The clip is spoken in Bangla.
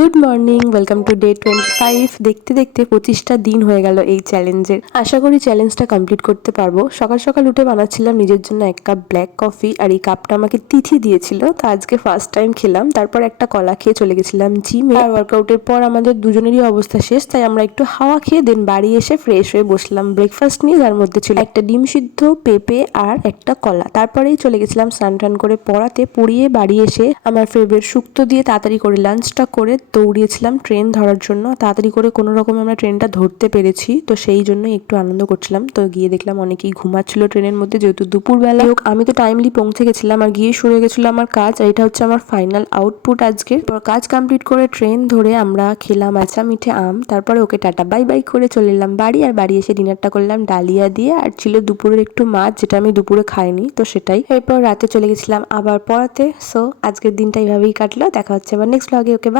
Good morning, welcome to day 25। দেখতে দেখতে 25টা দিন হয়ে গেল এই চ্যালেঞ্জের। আশা করি চ্যালেঞ্জটা কমপ্লিট করতে পারবো। সকাল সকাল উঠে বানাচ্ছিলাম নিজের জন্য এক কাপ ব্ল্যাক কফি, আর এই কাপটা আমাকে তিথি দিয়েছিল, তো আজকে ফার্স্ট টাইম খেলাম। তারপর একটা কলা খেয়ে চলে গেছিলাম জিমে। আর ওয়ার্কআউটের পর আমাদের দুজনেরই অবস্থা শেষ, তাই আমরা একটু হাওয়া খেয়ে দেন বাড়ি এসে ফ্রেশ হয়ে বসলাম ব্রেকফাস্ট নিয়ে, যার মধ্যে ছিল একটা ডিম সিদ্ধ, পেঁপে আর একটা কলা। তারপরেই চলে গেছিলাম স্নান টান করে পড়াতে। পড়িয়ে বাড়ি এসে আমার ফেভারিট শুক্তো দিয়ে তাড়াতাড়ি করে লাঞ্চটা করে দৌড়িয়েছিলাম ট্রেন ধরার জন্য। তাড়াতাড়ি করে কোনো রকম আমরা ট্রেনটা ধরতে পেরেছি, তো সেই জন্যই একটু আনন্দ করছিলাম। তো গিয়ে দেখলাম অনেকেই ঘুমাচ্ছিল ট্রেনের মধ্যে, যেহেতু দুপুরবেলা হোক। আমি তো টাইমলি পৌঁছে গেছিলাম আর গিয়ে শুরু হয়ে গেছিল আমার কাজ। আর এটা হচ্ছে আমার ফাইনাল আউটপুট আজকে। কাজ কমপ্লিট করে ট্রেন ধরে আমরা খেলাম আচা মিঠে আম। তারপরে ওকে টাটা বাই বাই করে চলে এলাম বাড়ি। আর বাড়ি এসে ডিনারটা করলাম ডালিয়া দিয়ে, আর ছিল দুপুরের একটু মাছ, যেটা আমি দুপুরে খাইনি, তো সেটাই। এরপর রাতে চলে গেছিলাম আবার পড়াতে। সো আজকের দিনটা এইভাবেই কাটলো। দেখা হচ্ছে আবার নেক্সট ব্লগে। Okay bye.